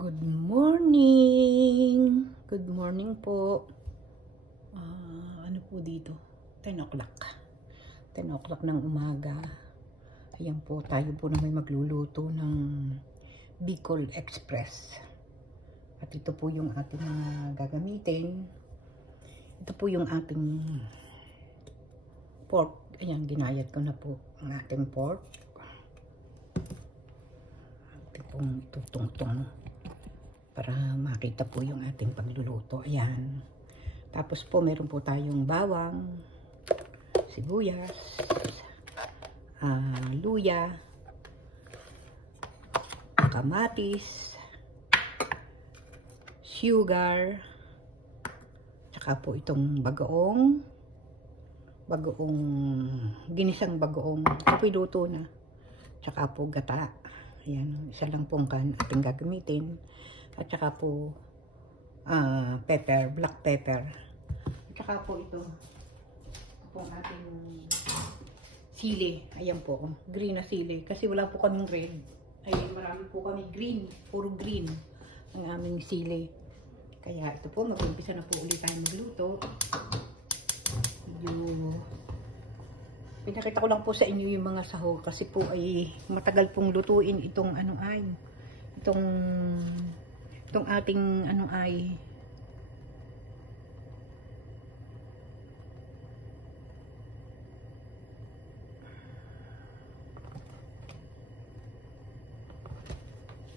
Good morning! Good morning po. Ano po dito? 10 o'clock. 10 o'clock ng umaga. Ayan po, tayo po na may magluluto ng Bicol Express. At ito po yung ating gagamitin. Ito po yung ating pork. Ayan, ginayat ko na po ang ating pork. Ating pong itutungtong para makita po yung ating pagluluto. Ayan. Tapos po, meron po tayong bawang, sibuyas, luya, kamatis, sugar, tsaka po itong ginisang bagoong. Ito po iluto na. Tsaka po gata. Ayan, isa lang pong ating gagamitin. At saka po pepper, black pepper. At saka po ito pong ating sili. Ayan po, green na sili. Kasi wala po kaming red. Ayan, marami po kami green. Puro green ang aming sili. Kaya ito po, mag-umpisa na po ulit tayo magluto. Pinakita ko lang po sa inyo yung mga sahog. Kasi po ay matagal pong lutuin itong itong ating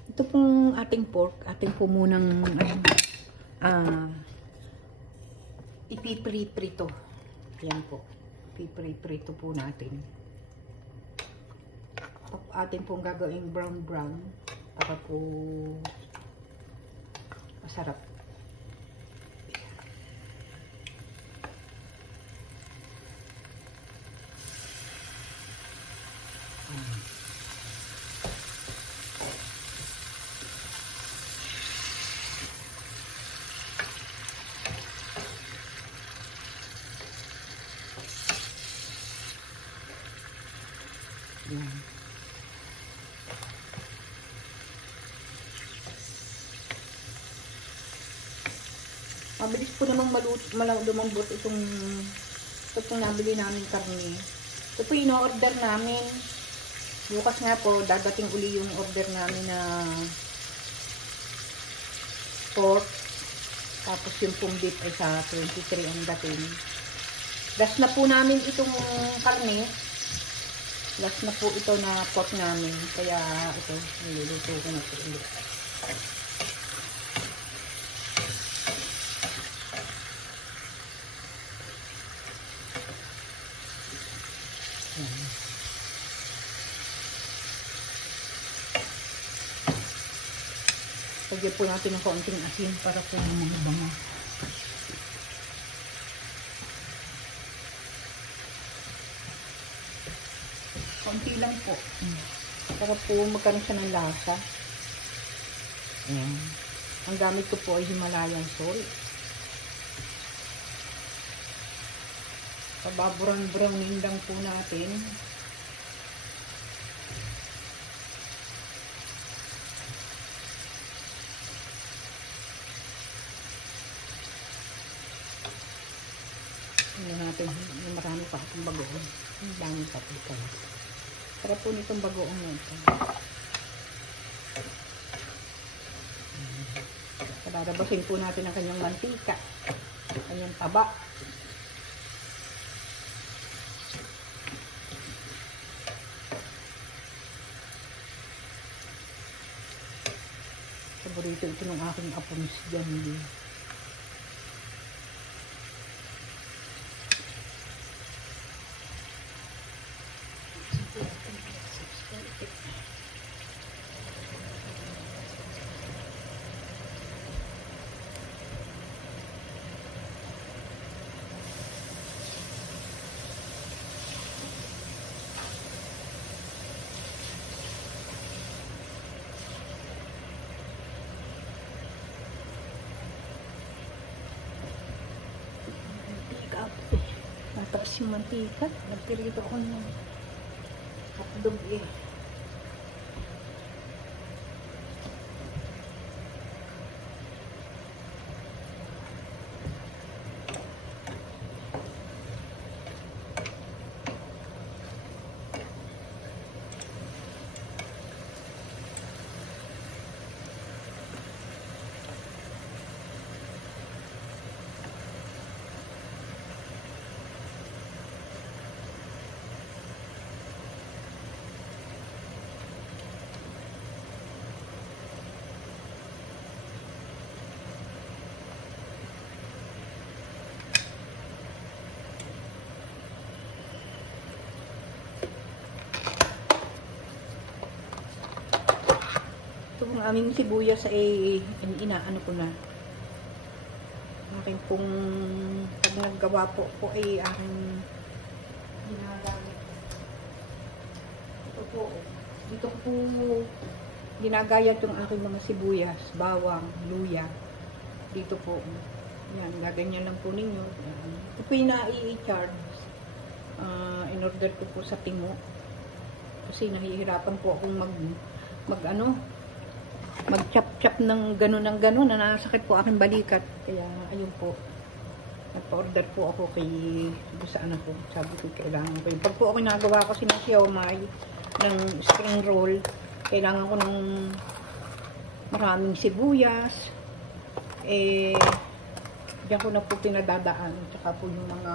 ito pong ating pork, ating po munang ipiprito. Ayan po, ipiprito po natin. Atin pong gagawing brown para po masarap. Yan. Mabilis po namang lumambot itong nabili namin karne. Ito po yung order namin. Bukas nga po, dadating uli yung order namin na pork. Tapos yung pong beef ay sa 23 ang dating. Last na po namin itong karne. Last na po ito na pork namin. Kaya ito, niluluto ko na po ulit. Lagyan po natin ng kaunting asin para po mga bango. Kaunti lang po. Para po magkaroon siya ng lasa. Ayan. Ang gamit ko po ay Himalayan salt. Pababrownin lang po natin. Natin yung marami pa akong bagoong. Ang daming paprika. Sarap po nitong bagoong nito. Lalabasin po natin ang kanyang mantika. Kanyang taba. Paborito ito ng aking apons dyan. Tapos yung mantika, nagpirito ko ng hotdog eh. aming sibuyas ay inaano ko na. Aking pong pag naggawa po ay aking ginagamit. Ito po. Dito po ginagayat yung aking mga sibuyas, bawang, luya. Dito po. Yan, gaganyan lang po ninyo. Yan. Ito po yung na-i-charge. In-order ko po sa Timo. Kasi nahihirapan po akong mag-chop-chop ng gano'n na nasakit po aking balikat. Kaya, ayun po. Nagpa-order po ako kay sa anak ko. Sabi ko, kailangan ko yun. Pag po ako nagawa ko ng siomai, ng spring roll, kailangan ko ng maraming sibuyas. Diyan ko na po pinadadaan. Tsaka po yung mga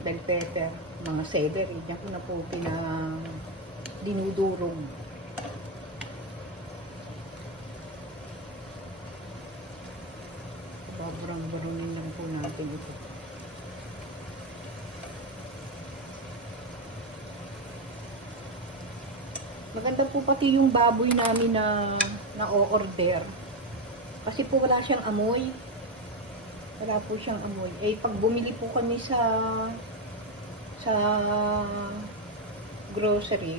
bell pepper, mga celery. Diyan ko na po dinudurog. Barunin lang po natin ito. Maganda po pati yung baboy namin na o-order. Kasi po wala siyang amoy. Wala po siyang amoy. Pag bumili po kami sa grocery,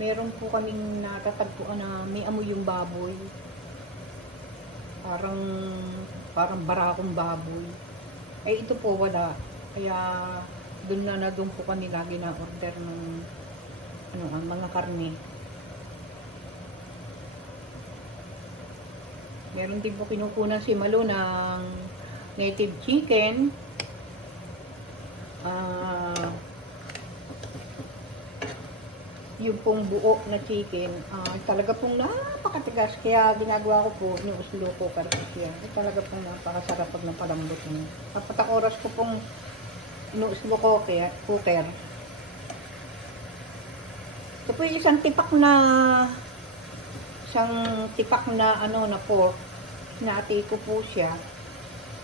meron po kaming natatagpuan na may amoy yung baboy. Parang barakong baboy. Ito po wala. Kaya doon po kami lagi na order ng ang mga karne. Meron din po kinukunan si Malo ng native chicken. Yung pong buo na chicken, talaga pong napakatigas. Kaya ginagawa ko po yung slow cooker. Talaga pong napakasarap pag napalambot mo. Apat ang oras ko pong slow cooker. Ito po yung isang tipak na na pork. Hinati ko po siya.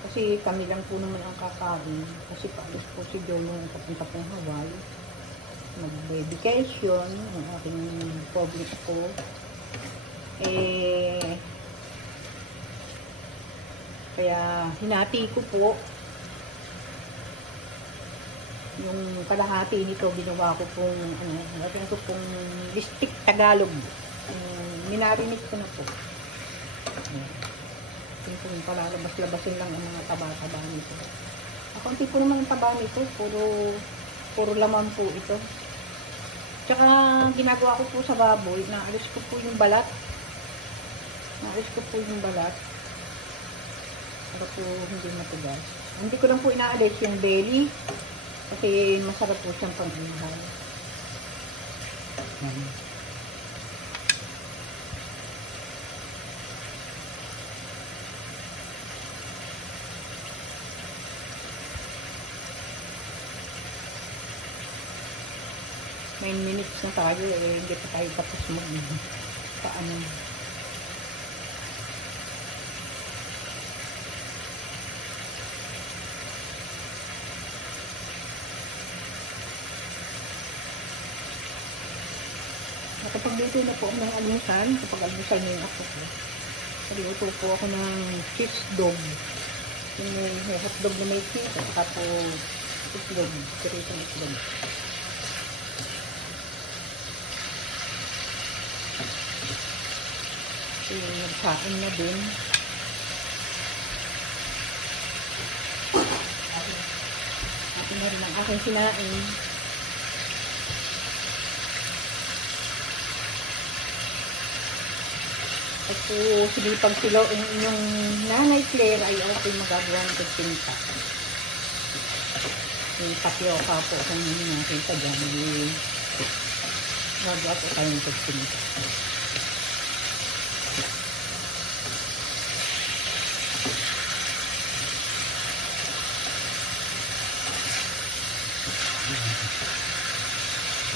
Kasi kami lang po naman ang kakain. Kasi paalis po si Joyong papunta pong Hawaii. Mag-vacation ang aking public ko. Kaya hinati ko po. Yung kalahati nito, ginawa ko pong lagyan ko pong listik Tagalog. Minarinig ko na po. Yung palalabas-labasin lang ang mga taba-taba nito. Kaunti po naman ang taba nito. Puro laman po ito. Tsaka ginagawa ko po sa baboy, naalis ko po yung balat. Para po hindi matigas. Hindi ko lang po inaalis yung belly. Kasi masarap po siyang pang-ihaw. May minutes na tayo hindi pa tayo tapos paano. Nakapagluto na po ako ng almusal. Kapag almusal na yung ako ko. Nagluto po ako ng cheese dog. Yung hotdog na may cheese. At saka po itlog. Siritang itlog. So, nagsain na din. Ako na rin ang aking sinain. At po, silipag sila yung inyong nanay Claire ay okay magagawa ng pagpinta. Yung tapioca po kung nakita dyan. Gagawa po tayong pagpinta.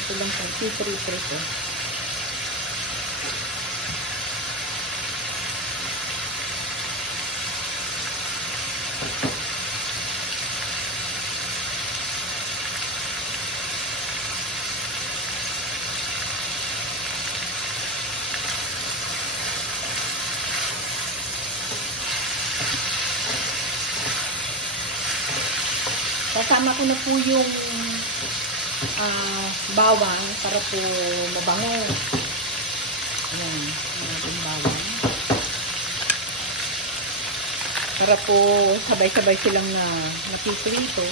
Ito lang po, sipri-pri po. Kasama ko na po yung bawang para po mabango. Ayan, ang ating bawang. Para po sabay-sabay silang napiprito.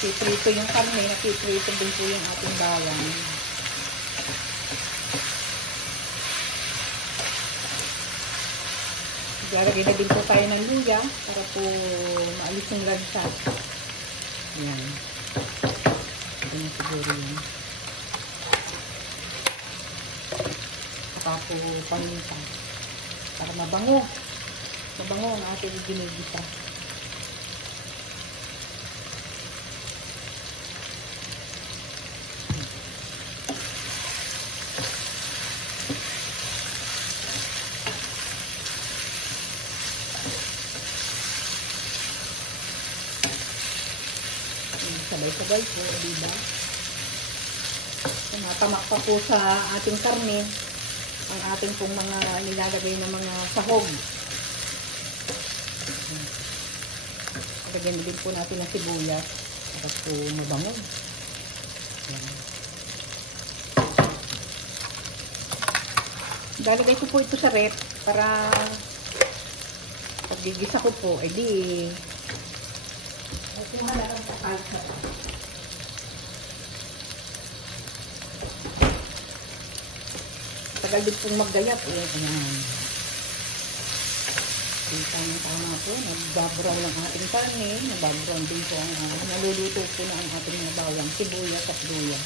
Napiprito yung karne, napiprito din po yung ating bawang. Lalagay na din po tayo ng luya para po maalis yung lansa. Ayan. Ito na siguro yun. Saka po paminta. Para mabango. Mabango ang ating ginigisa. Sabay-sabay po, diba? Tumatamak pa po sa ating karne ang ating pong mga nilalagay na mga sahog. Lagyan din po natin ng sibuyas para po mabango. Lalagay ko po ito sa rep para pag gigisa ko po, edi kuha na lang sa kalsa. Tagal din pong maggayat. Ayan. Tama po. Nagbabrown ang ating karne. Nagbabrown din po ang naluluto po na ang ating mga bawang, sibuyas at luya.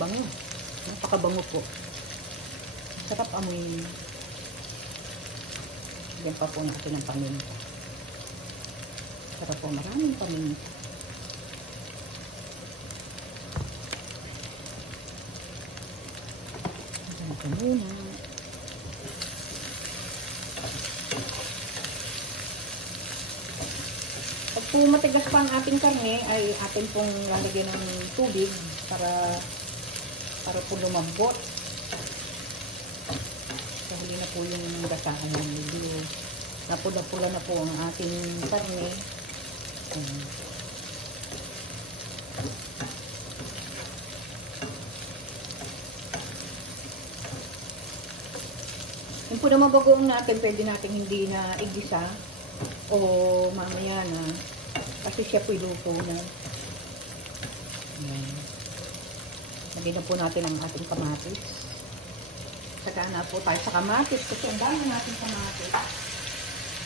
Bango. Napakabango po. Sarap amoy. Yan pa po natin ang paminta. Sarap po, maraming paminta. Ito muna. Pag po matigas pa ang ating karne, ay atin pong lalagyan ng tubig para po lumambot. So, huli na po yung gasaan ng medyo napula-pula na po ang ating karne. Yung po na mabagoong natin, pwede natin hindi na igisa o mamaya na kasi siya po iluto na. Ayan. Lagyan na po natin ang ating kamatis. Saka na po tayo sa kamatis kasi ang dami natin kamatis.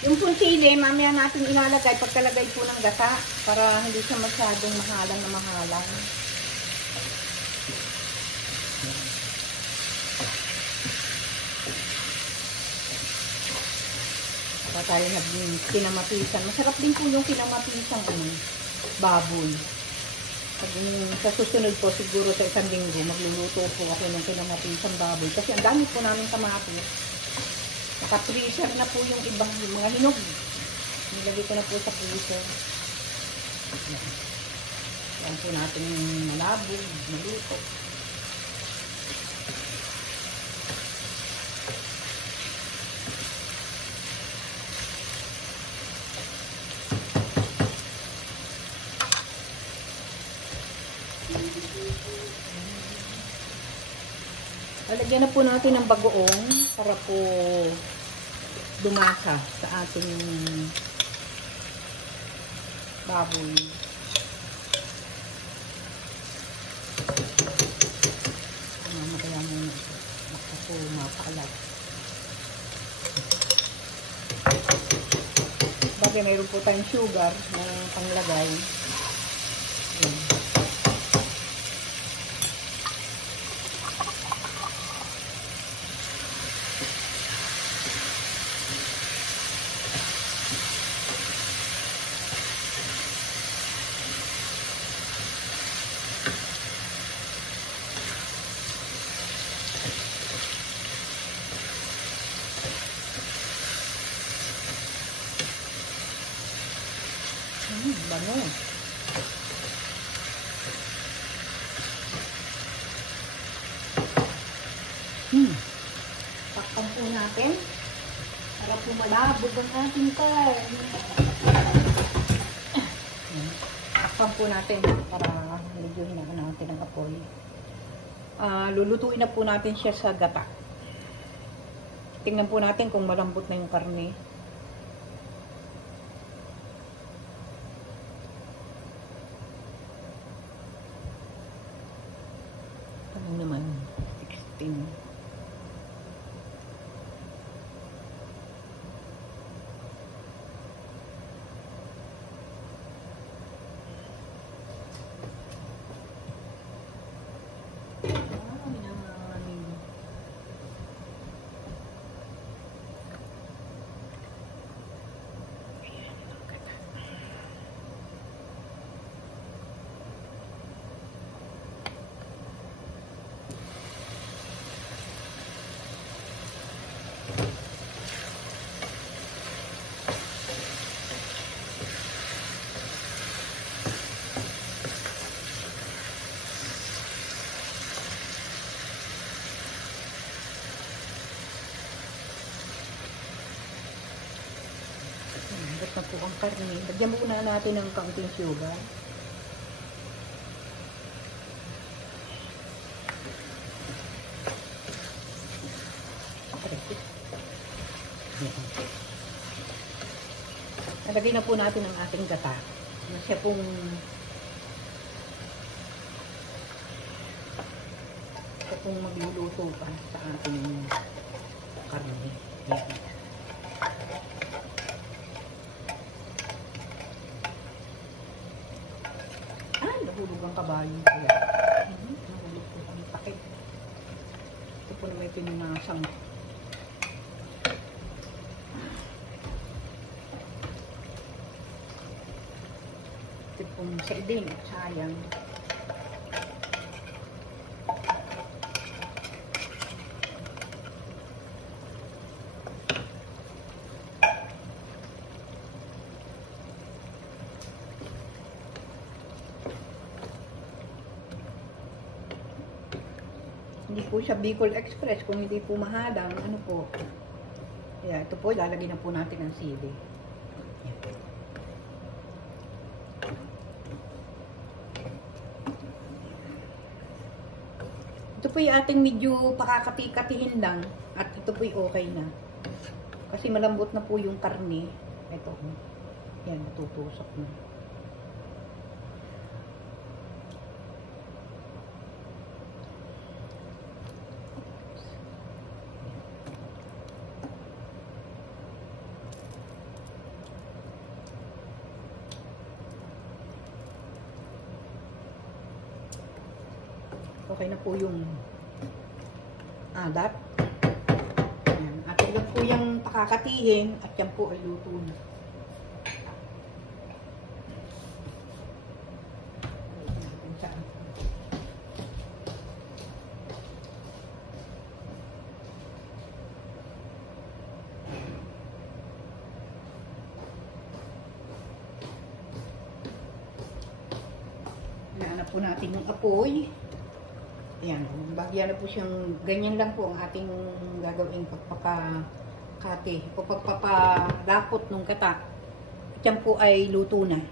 Yung sili, mamaya natin ilalagay pagkalagay po ng gata para hindi siya masyadong mahalang na mahalang. Saka tayo kinamatisan. Masarap din po yung kinamatisan baboy. Sa susunod po, siguro sa isang linggo, magluluto po ako ng kinamatisang baboy. Kasi ang dami po namin kamatis. Naka-freezer na po yung ibang mga hinog. Nilagay ko na po sa freezer. Yan po natin malabog, maluto. Lalagyan na po natin ng bagoong para po dumasa sa ating baboy. Mamataya muna ito. Baka po mapaalat. Bagay mayroon po tayong sugar na panglagay. Ayan. bango. Takpan po natin para po malabog ang ating karne. Takpan po natin para medyo hinaan natin ang apoy. Lulutuin na po natin siya sa gata. Tingnan po natin kung malambot na yung karne. Ano naman? 16. Na po ang karne. Lagyan muna natin ng kaunting sugar. Lagyan na po natin ang ating gata. Siya pong magluluto pa sa ating karne. Yan. Nahulog ang kabayo. Nahulog po ang takip. Ito po na may pininasang. Ito pong saidin at sayang. Hindi po siya Bicol Express kung hindi po mahadang. Ano po? Yeah, ito po, lalagyan na po natin ang sili. Ito po yung ating medyo pakakati-katihin lang. At ito po yung okay na. Kasi malambot na po yung karne. Ito. Yan, natutusok na. Okay na po yung alat. Ayan. At yan po yung pakakatihin at yan po ay luto na. Nahanap po natin yung apoy. Ayan, bagyan na po siyang, ganyan lang po ang ating gagawin pagpapakati, pagpapalapot ng gata. At yan po ay luto na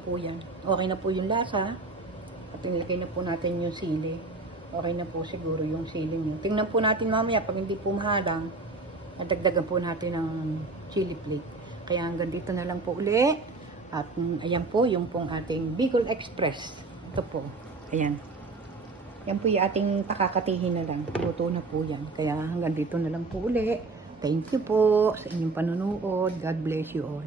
po yan. Okay na po yung lasa. At nilagay na po natin yung sili. Okay na po siguro yung sili niyo. Tingnan po natin mamaya, pag hindi po mahalang, nadagdagan po natin ng chili flake. Kaya hanggang dito na lang po uli. At ayan po, yung pong ating Bicol Express. Ito po, ayan. Yan po yung ating pakakatihin na lang. Luto na po yan. Kaya hanggang dito na lang po uli. Thank you po sa inyong panonood. God bless you all.